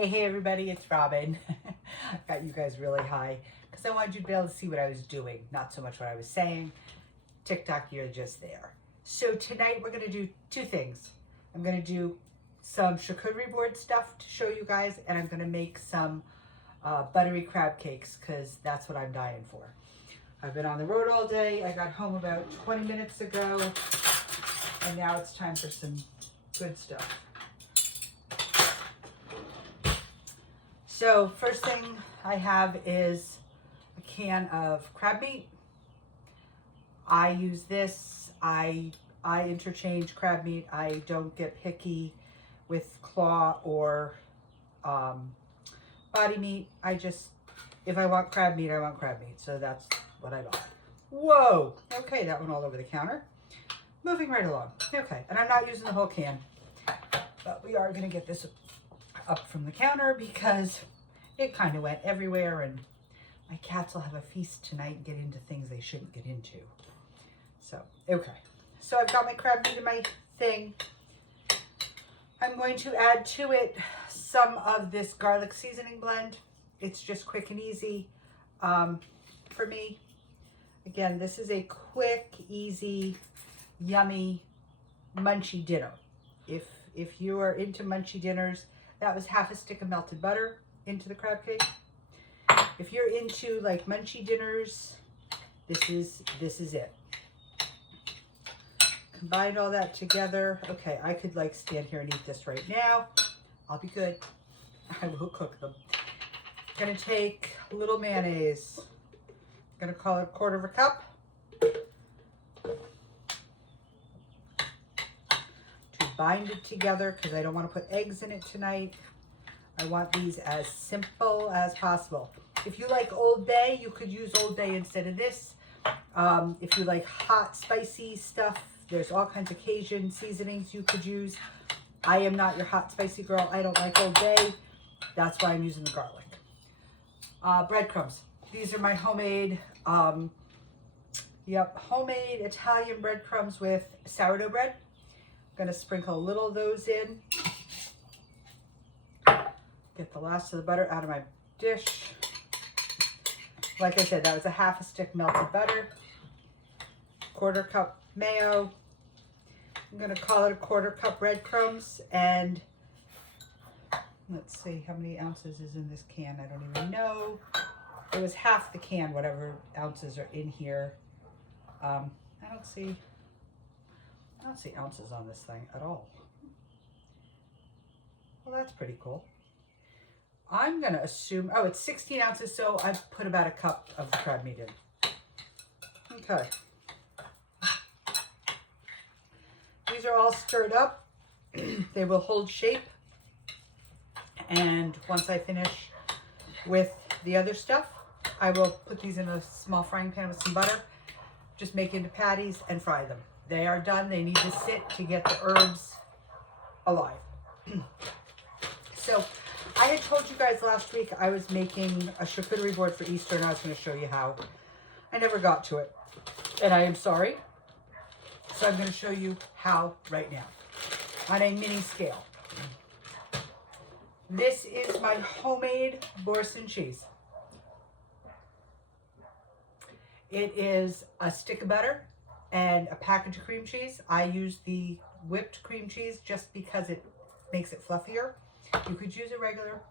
Hey everybody, it's Robin. Got you guys really high because I wanted you to be able to see what I was doing, not so much what I was saying. TikTok, you're just there. So tonight we're going to do two things. I'm going to do some charcuterie board stuff to show you guys, and I'm going to make some buttery crab cakes because that's what I'm dying for. I've been on the road all day. I got home about 20 minutes ago, and now it's time for some good stuff. So first thing I have is a can of crab meat. I use this. I interchange crab meat. I don't get picky with claw or body meat. If I want crab meat, I want crab meat. So that's what I bought. Whoa! Okay, that went all over the counter. Moving right along. Okay, and I'm not using the whole can, but we are gonna get this up from the counter because it kind of went everywhere, and my cats will have a feast tonight and get into things they shouldn't get into. So, okay. So I've got my crab meat in my thing. I'm going to add to it some of this garlic seasoning blend. It's just quick and easy for me. Again, this is a quick, easy, yummy, munchy dinner. If you are into munchy dinners, that was half a stick of melted butter into the crab cake. If you're into like munchy dinners, this is it. Combine all that together. Okay, I could like stand here and eat this right now. I'll be good. I will cook them. Gonna take a little mayonnaise. Gonna call it 1/4 cup. Bind it together because I don't want to put eggs in it tonight. I want these as simple as possible. If you like Old Bay, you could use Old Bay instead of this. If you like hot, spicy stuff, there's all kinds of Cajun seasonings you could use. I am not your hot, spicy girl. I don't like Old Bay. That's why I'm using the garlic. Breadcrumbs. These are my homemade, homemade Italian breadcrumbs with sourdough bread. Gonna sprinkle a little of those in. Get the last of the butter out of my dish. Like I said, that was a half a stick melted butter. 1/4 cup mayo. I'm gonna call it a 1/4 cup breadcrumbs, and let's see how many ounces is in this can. I don't even know. It was half the can, whatever ounces are in here. I don't see ounces on this thing at all. Well, that's pretty cool. I'm gonna assume, oh, it's 16 ounces, so I've put about a cup of the crab meat in. Okay. These are all stirred up. They will hold shape. And once I finish with the other stuff, I will put these in a small frying pan with some butter, just make into patties and fry them. They are done. They need to sit to get the herbs alive. So I had told you guys last week I was making a charcuterie board for Easter, and I was going to show you how. I never got to it, and I am sorry. So I'm going to show you how right now on a mini scale. This is my homemade Boursin cheese. It is a stick of butter and a package of cream cheese. I use the whipped cream cheese just because it makes it fluffier. You could use a regular.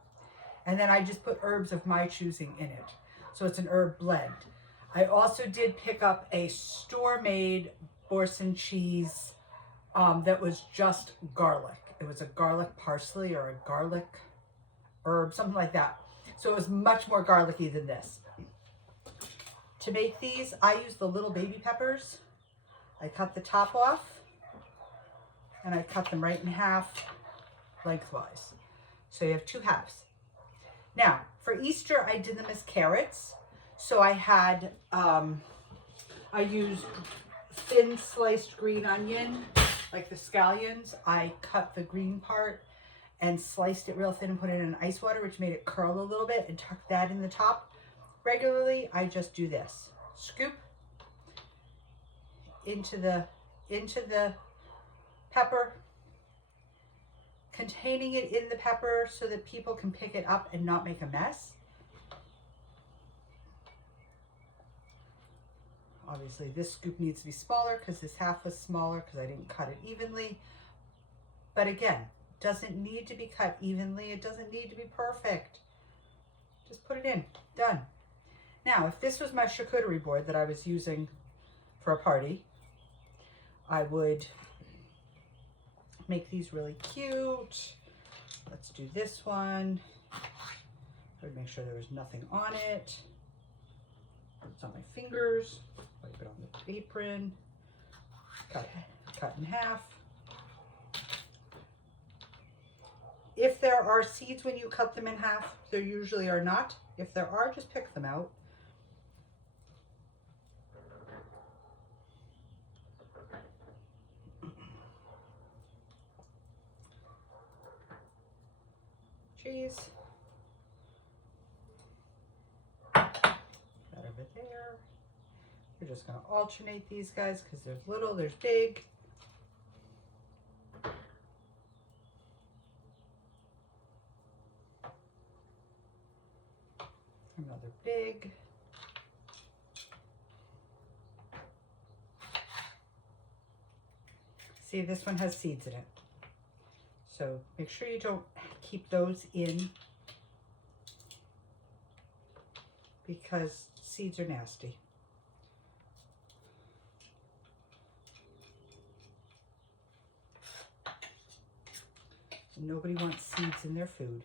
And then I just put herbs of my choosing in it. So it's an herb blend. I also did pick up a store-made Boursin cheese that was just garlic. It was a garlic parsley or a garlic herb, something like that. So it was much more garlicky than this. To make these, I use the little baby peppers. I cut the top off, and I cut them right in half lengthwise. So you have 2 halves. Now, for Easter, I did them as carrots. So I had, I used thin sliced green onion, like the scallions. I cut the green part and sliced it real thin and put it in ice water, which made it curl a little bit, and tucked that in the top. Regularly, I just do this. Scoop into the pepper, containing it in the pepper so that people can pick it up and not make a mess. Obviously this scoop needs to be smaller because this half was smaller because I didn't cut it evenly. But again, doesn't need to be cut evenly. It doesn't need to be perfect. Just put it in, done. Now, if this was my charcuterie board that I was using for a party, I would make these really cute. Let's do this one. I would make sure there was nothing on it. It's on my fingers. Wipe it on the apron. Cut in half. If there are seeds when you cut them in half, there usually are not. If there are, just pick them out. Cheese. That over there. We're just going to alternate these guys because there's little, there's big. Another big. See, this one has seeds in it. So make sure you don't keep those in because seeds are nasty. Nobody wants seeds in their food.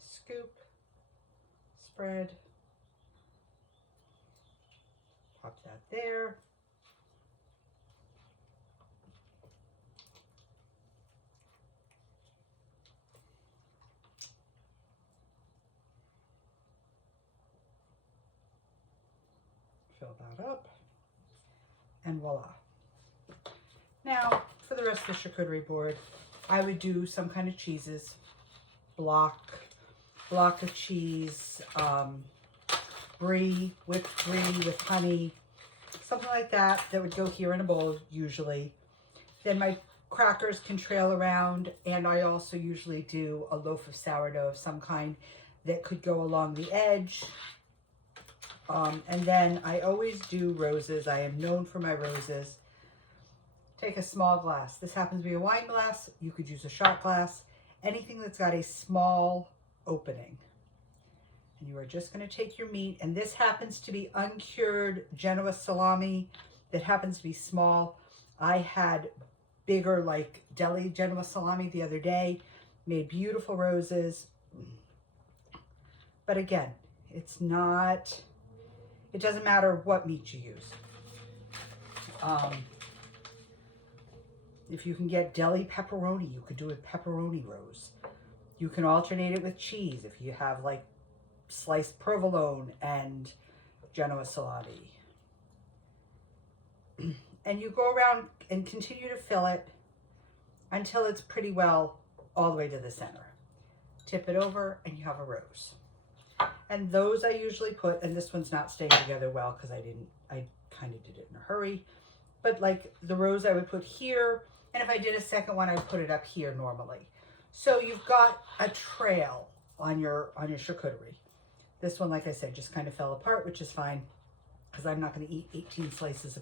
Scoop, spread, pop that there. Fill that up, and voila. Now, for the rest of the charcuterie board, I would do some kind of cheeses, block of cheese, brie, whipped brie with honey, something like that, that would go here in a bowl usually. Then my crackers can trail around, and I also usually do a loaf of sourdough of some kind that could go along the edge. And then I always do roses. I am known for my roses. Take a small glass. This happens to be a wine glass. You could use a shot glass. Anything that's got a small opening. And you are just going to take your meat. And this happens to be uncured Genoa salami that happens to be small. I had bigger, like deli Genoa salami the other day. Made beautiful roses. But again, it's not, it doesn't matter what meat you use. If you can get deli pepperoni, you could do a pepperoni rose. You can alternate it with cheese if you have like sliced provolone and Genoa salami. And you go around and continue to fill it until it's pretty well all the way to the center. Tip it over and you have a rose. And those I usually put, and this one's not staying together well because I kind of did it in a hurry. But like the rose I would put here, and if I did a second one, I'd put it up here normally. So you've got a trail on your charcuterie. This one, like I said, just kind of fell apart, which is fine because I'm not going to eat 18 slices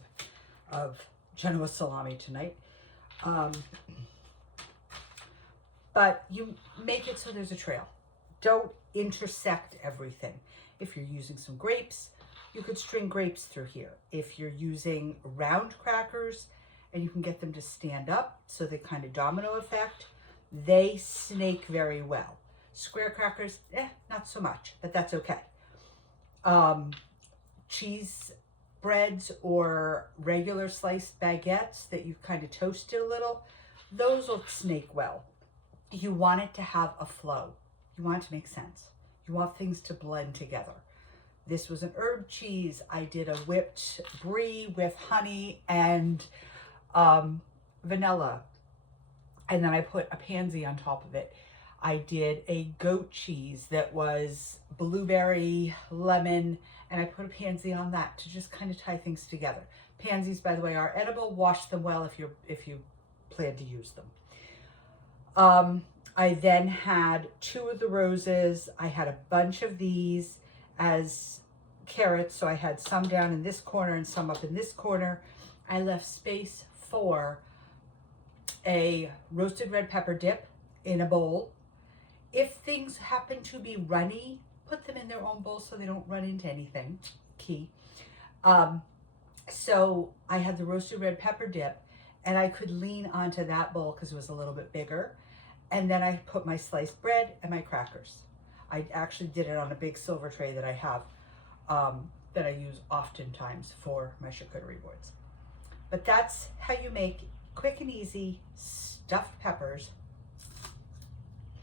of Genoa salami tonight. But you make it so there's a trail. Don't intersect everything. If you're using some grapes, you could string grapes through here. If you're using round crackers and you can get them to stand up so they kind of domino effect, they snake very well. Square crackers, not so much, but that's okay. Cheese breads or regular sliced baguettes that you've kind of toasted a little, those will snake well. You want it to have a flow. You want it to make sense. You want things to blend together. This was an herb cheese. I did a whipped brie with honey and vanilla. And then I put a pansy on top of it. I did a goat cheese that was blueberry, lemon, and I put a pansy on that to just kind of tie things together. Pansies, by the way, are edible. Wash them well if you plan to use them. I then had 2 of the roses. I had a bunch of these as carrots. So I had some down in this corner and some up in this corner. I left space for a roasted red pepper dip in a bowl. If things happen to be runny, put them in their own bowl so they don't run into anything. Key. So I had the roasted red pepper dip, and I could lean onto that bowl because it was a little bit bigger. And then I put my sliced bread and my crackers. I actually did it on a big silver tray that I have, that I use oftentimes for my charcuterie boards. But that's how you make quick and easy stuffed peppers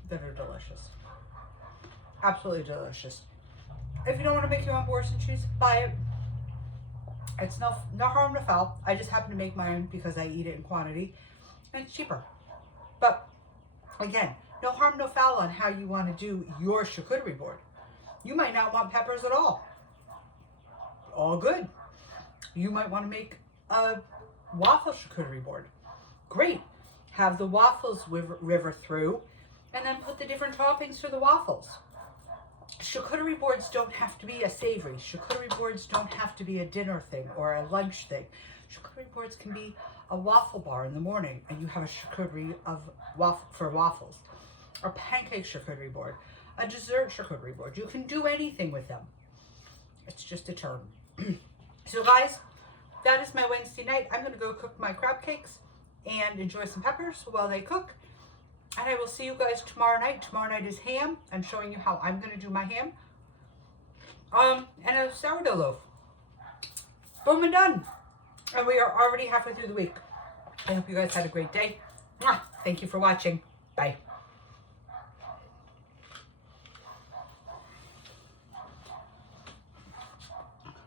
that are delicious. Absolutely delicious. If you don't want to make your own boards and cheese, buy it. It's no harm, no foul. I just happen to make mine because I eat it in quantity and it's cheaper. But again, no harm, no foul on how you want to do your charcuterie board. You might not want peppers at all. All good. You might want to make a waffle charcuterie board. Great. Have the waffles river through and then put the different toppings for the waffles. Charcuterie boards don't have to be a savory. Charcuterie boards don't have to be a dinner thing or a lunch thing. Charcuterie boards can be a waffle bar in the morning and you have a charcuterie for waffles. A pancake charcuterie board. A dessert charcuterie board. You can do anything with them. It's just a term. So guys, that is my Wednesday night. I'm going to go cook my crab cakes and enjoy some peppers while they cook. And I will see you guys tomorrow night. Tomorrow night is ham. I'm showing you how I'm going to do my ham. And a sourdough loaf. Boom and done. And we are already halfway through the week. I hope you guys had a great day. Mwah! Thank you for watching. Bye.